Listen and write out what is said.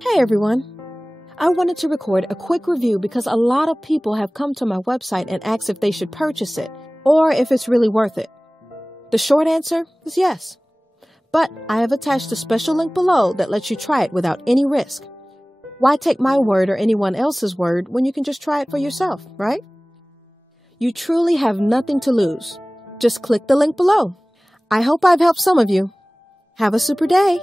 Hey everyone! I wanted to record a quick review because a lot of people have come to my website and asked if they should purchase it or if it's really worth it. The short answer is yes. But I have attached a special link below that lets you try it without any risk. Why take my word or anyone else's word when you can just try it for yourself, right? You truly have nothing to lose. Just click the link below. I hope I've helped some of you. Have a super day!